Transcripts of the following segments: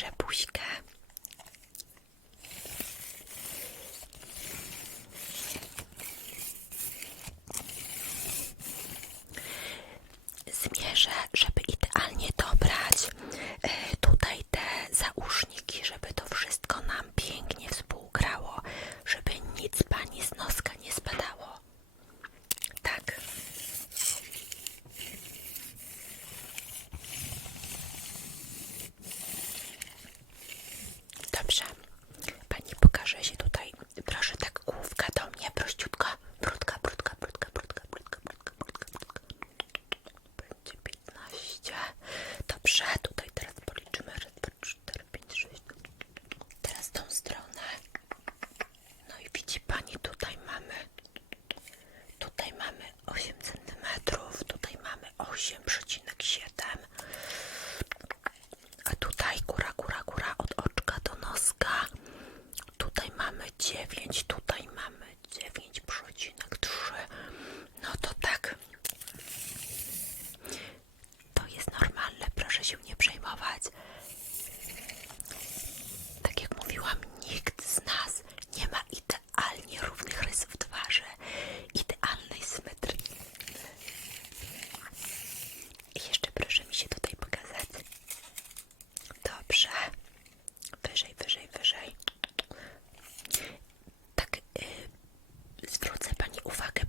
bierze buźkę. Uwagę,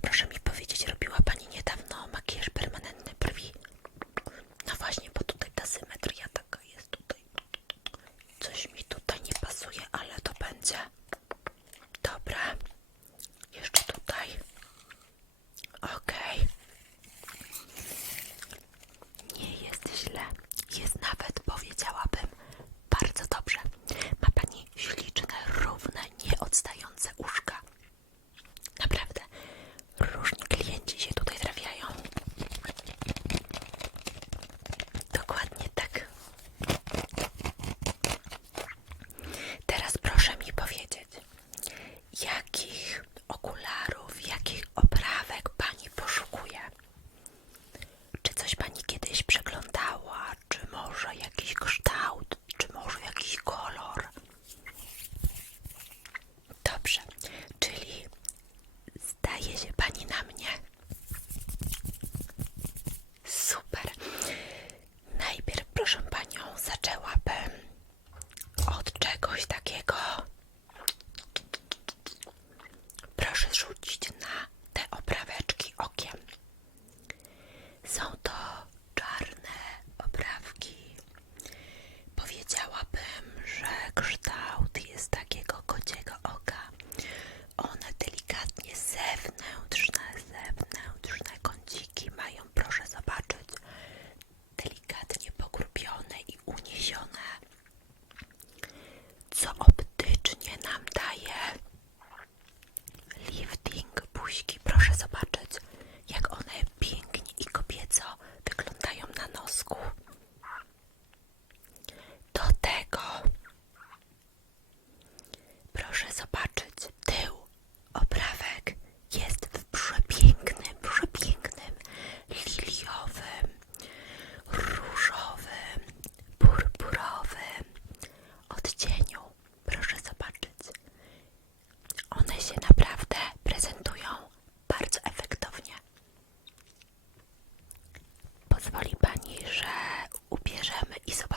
ubierzemy i zobaczymy,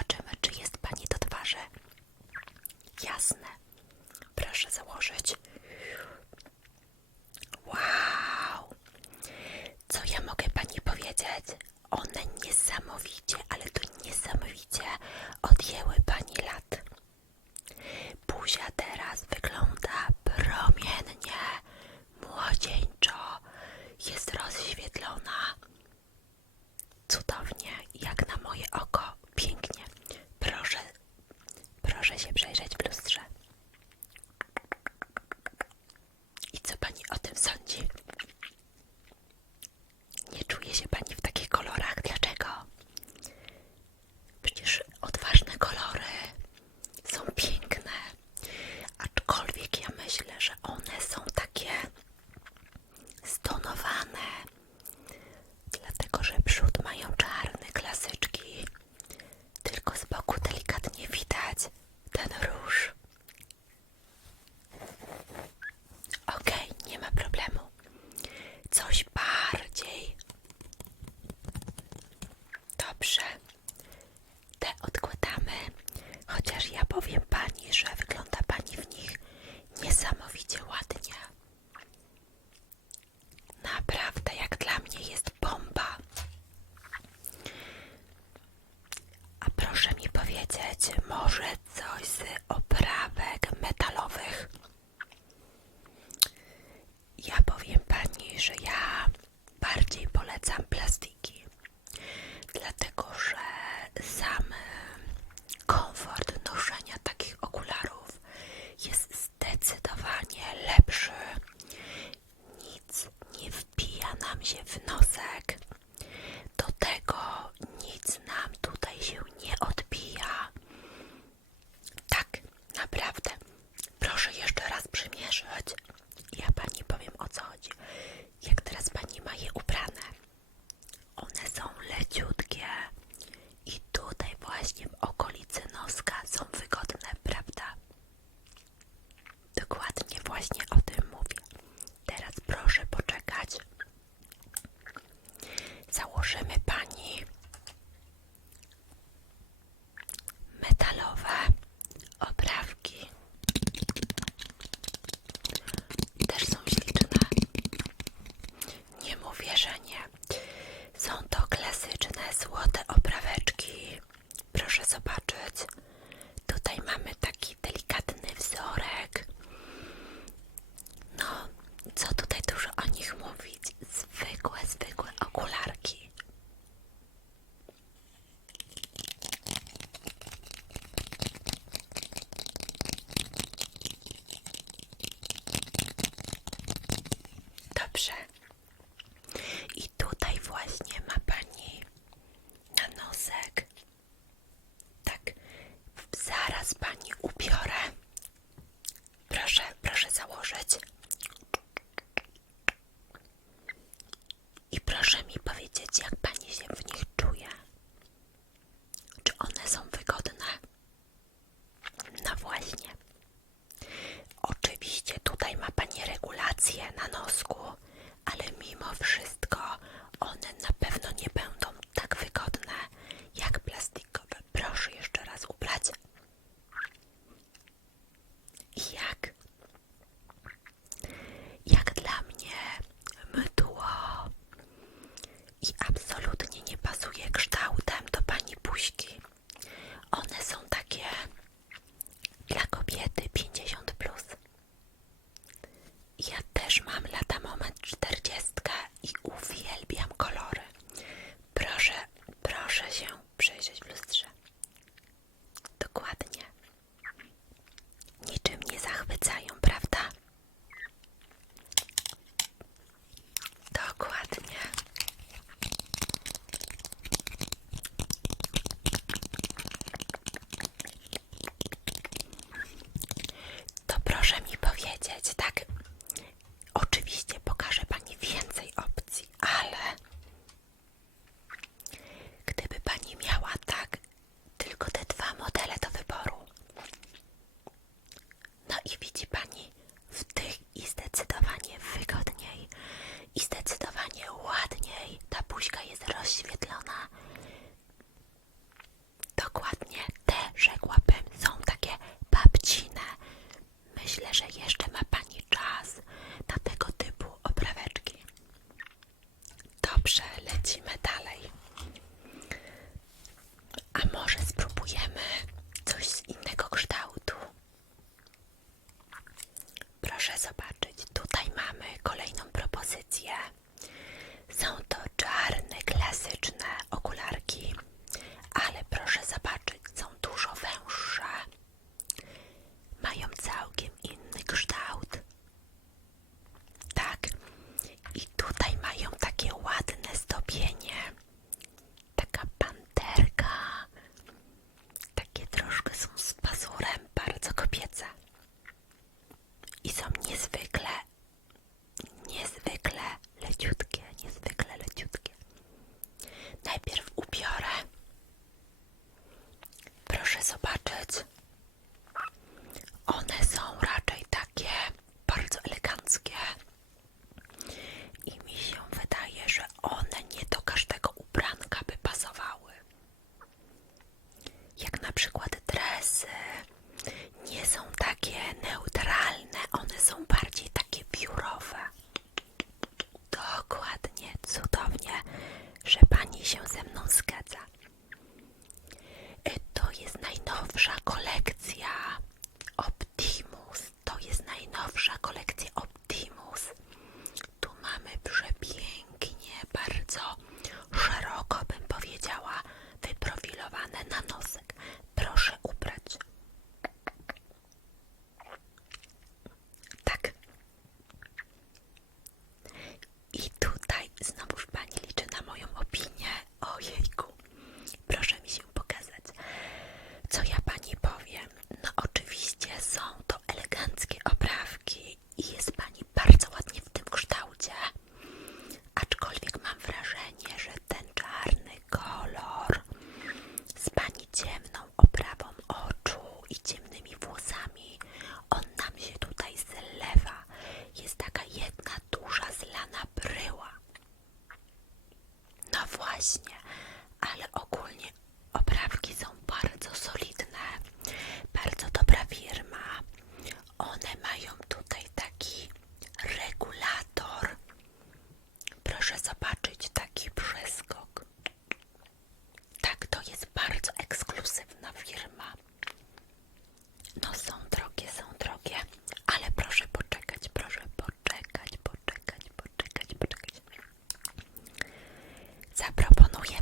Zaproponuję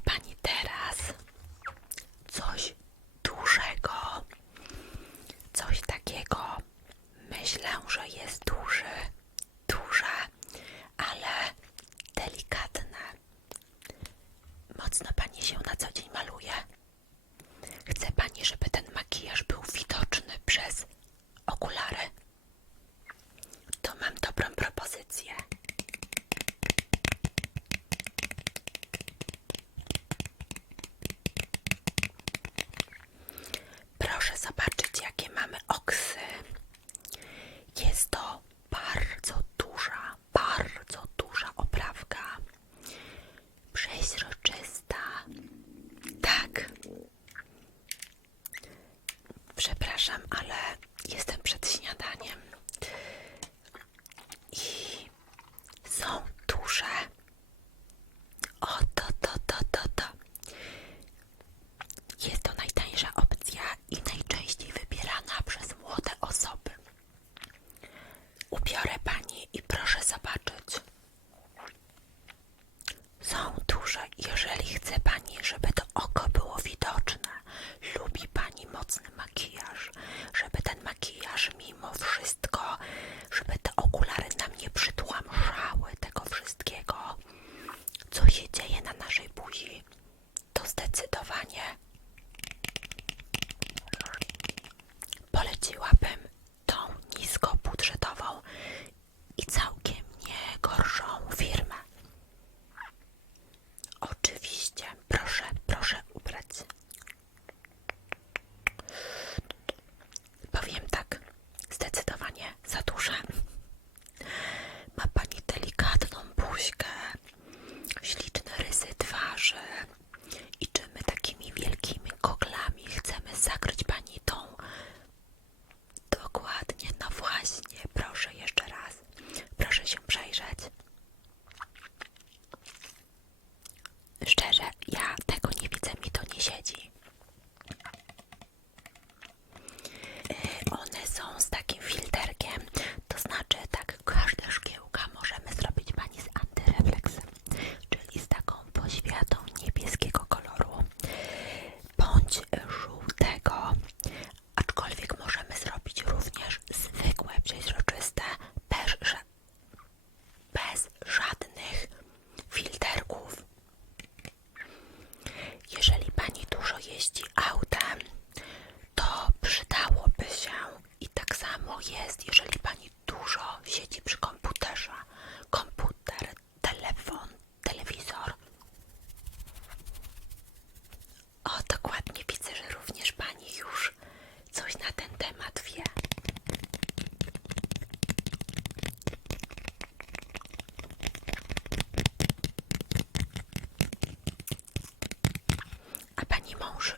już